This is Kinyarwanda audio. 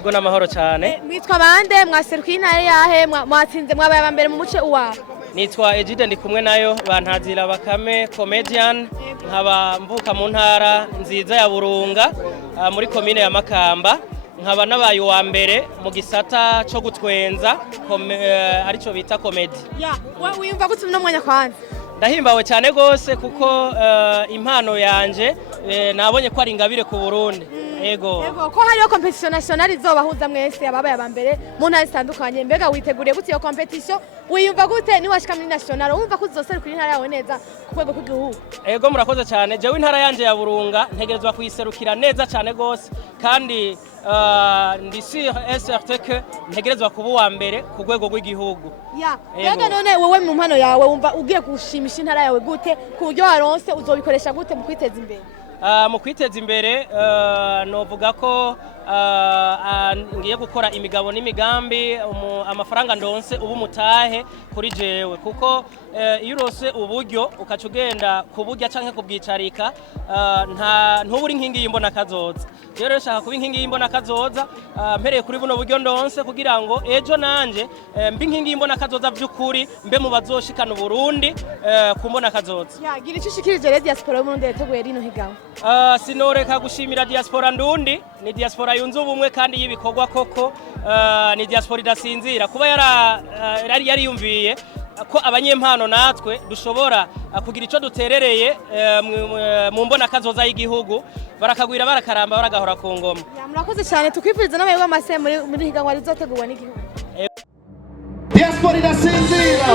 Ego n'amahoro cyane. Mwitwa bande mwaserukiye intara yahe mwatsinze mwabaye abambere mu muce uwa? Nitwa Egide ndi kumwe nayo bantazira bakame comedian nkaba mvuka mu ntara nziza ya Burunga muri commune ya Makamba nkaba nabaye wa mbere mu gisata cyo gutwenza arico bita comedy. Wiyumva gute no mwanya kwanza? Ndahimbawe cyane gose kuko impano yanje nabonye ko ari ingabire ku Burundi. Ego ko hariyo competition nationale izobahuza mwese ababaye abambere mu ntara zitandukanye mbega witeguriye gute iyo competition wiyumva gute ni washika muri national wumva ko uzoserukira intara yawe neza ku rwego rw'igihugu? Ego murakoze cyane jewe intara yanje ya Burunga ntegerezwa kuyiserukira neza cyane gose kandi ndi certain que ntegerezwa kuba wa mbere ku rwego rw'igihugu. Mbega none wewe mu mpano yawe wumva ugiye gushimisha intara yawe gute ku buryo waronse uzobikoresha gute mu kwiteza imbere? Mu kwiteza imbere novuga ko ngiye gukora imigabo n'imigambi amafaranga ndonse ubu mutahe kuri jewe kuko iyo urose uburyo ukaca ugenda kuburya canke kubwicarika ntuburi inkingi y'imbonakazoza. Rero nshaka kuba inkingi y'imbonakazoza mpereye kuri buno buryo ndonse kugira ngo ejo nanje mbi inkingi y'imbonakazoza by'ukuri mbe mu bazoshikana Burundi ku mbonakazoza. Gira icyo ushikirije rero diaspora yo mu Burundi yateguye rino higanwa. Sinoreka gushimira diaspora ndundi ni diaspora yunze ubumwe kandi y'ibikorwa koko ni diaspora idasinzira kuba yari yumviye ko abanyempano natwe dushobora kugira ico duterereye mu mbonakazoza y'igihugu barakagwira barakaramba baragahora ku ngoma. Murakoze cyane tukwifuriza n'abaye b'amase muri higanwa rizotegurwa n'igihugu. Diaspora idasinzira.